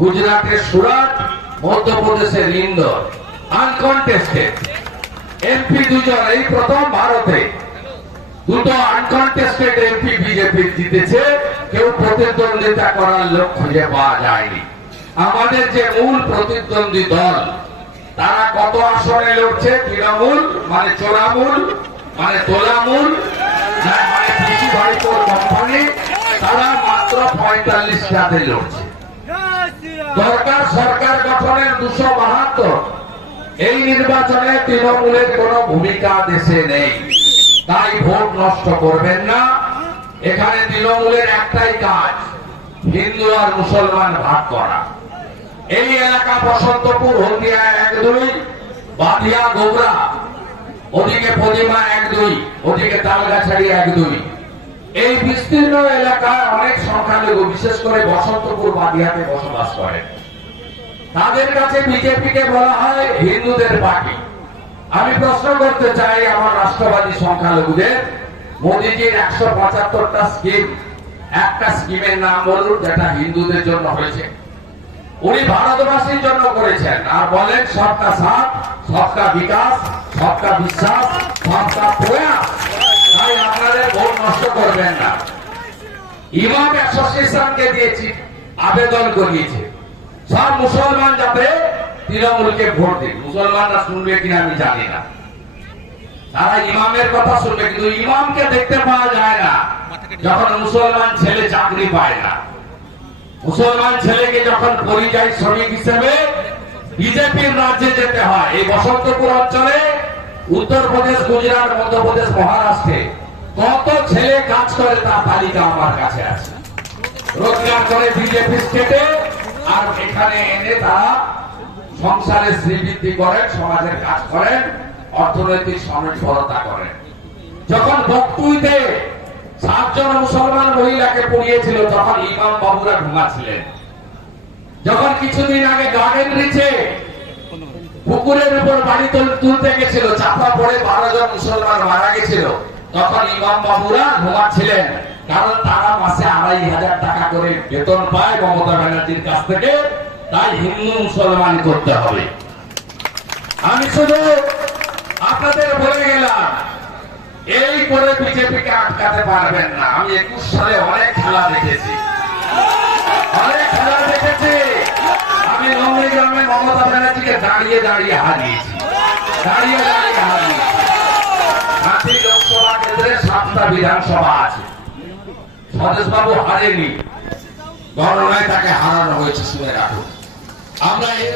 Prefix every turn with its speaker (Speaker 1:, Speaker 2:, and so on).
Speaker 1: গুজরাটের সুরাট, মধ্যপ্রদেশের Indore uncontested MP দুজন এই প্রথম ভারতে। দুটো আনকনটেস্টেড এমপি বিজেপি জিতেছে। কেউ প্রতিদ্বন্দ্বিতা করার লোক খুঁজে পাওয়া যায়নি। আমাদের যে মূল প্রতিদ্বন্দ্বী দল, তারা কত আসনে লড়ছে? তৃণমূল মানে চোরামূল মানে তোলামূল মানে কৃষি ভাইপোর কোম্পানি, তারা মাত্র পঁয়তাল্লিশ পঁয়তাল্লিশটাতে লড়ছে। দরকার সরকার গঠনের দুশো বাহাত্তর। এই নির্বাচনে তৃণমূলের কোন ভূমিকা দেশে নেই। তাই ভোট নষ্ট করবেন না। এখানে তৃণমূলের একটাই কাজ, হিন্দু আর মুসলমান ভাগ করা। এই এলাকা বসন্তপুর, হলদিয়া এক দুই বাদিয়া গোবরা, ওদিকে প্রতিমা এক দুই, ওদিকে তালগাছাড়ি এক দুই। এই বিস্তীর্ণ এলাকায় অনেক সংখ্যালঘু, বিশেষ করে বসন্তপুর বাদিয়াতে বসবাস করে। তাদের কাছে বিজেপিকে বলা হয় হিন্দুদের পার্টি আমি প্রশ্ন করতে চাই আমার রাষ্ট্রবাদী সংখ্যালঘুদের, মোদীজির একশো পঁচাত্তরটা স্কিম, একটা স্কিমের নাম বলুন যেটা হিন্দুদের জন্য হয়েছে। উনি ভারতবাসীর জন্য করেছেন আর বলেন সবকা সাথ সবকা বিকাশ সবকা বিশ্বাস সবকা প্রয়াস। নষ্ট করবেন না। ইমাম অ্যাসোসিয়েশনকে দিয়েছি, আবেদন করিয়েছে। সব মুসলমান যাতে তৃণমূলকে ভোট দিন মুসলমানরা শুনবে কিনা আমি জানি না। তারা ইমামের কথা শুনবে, কিন্তু ইমামকে দেখতে পাওয়া যায় না, যখন মুসলমান ছেলে চাকরি পায় না। মুসলমান ছেলেকে যখন পরিযায়ী শ্রমিক হিসেবে বিজেপির রাজ্যে যেতে হয়, এই বসন্তপুর অঞ্চলে উত্তরপ্রদেশ, গুজরাট, মধ্যপ্রদেশ, মহারাষ্ট্রে ছেলে কাজ করে, তার তালিকা আমার কাছে আছে। রোজগার করে বিজেপি স্টেটে, আর এখানে এনে তারা সংসারে শ্রীবৃদ্ধি করেন, সমাজের কাজ করেন, অর্থনৈতিক স্বনির্ভরতা করেন। যখন বক্তুইতে সাতজন মুসলমান মহিলাকে পড়িয়েছিল, তখন ইমাম বাবুরা ঘুমাচ্ছিলেন। যখন কিছুদিন আগে গার্ডেন রিচে পুকুরের উপর বাড়ি তুল- তুলতে গেছিল, চাপা পড়ে বারো জন মুসলমান মারা গেছিল। তখন ইমাম বাবুরা ঘুমাচ্ছিলেন। কারণ তারা মাসে আড়াই হাজার টাকা করে বেতন পায় মমতা ব্যানার্জির কাছ থেকে। তাই হিন্দু মুসলমান করতে হবে। আমি শুধু আপনাদের বলে গেলাম, এই করে বিজেপিকে আটকাতে পারবেন না। আমি একুশ সালে অনেক খেলা দেখেছি। অনেক খেলা দেখেছি। আমি নন্দীগ্রামে মমতা ব্যানার্জিকে দাঁড়িয়ে দাঁড়িয়ে হারিয়েছি। দাঁড়িয়ে দাঁড়িয়ে হারিয়েছি। বিধানসভা আছে। সন্দেশবাবু হারেনি গণনায় তাকে হারানো হয়েছে শুনে রাখুন। আমরা এর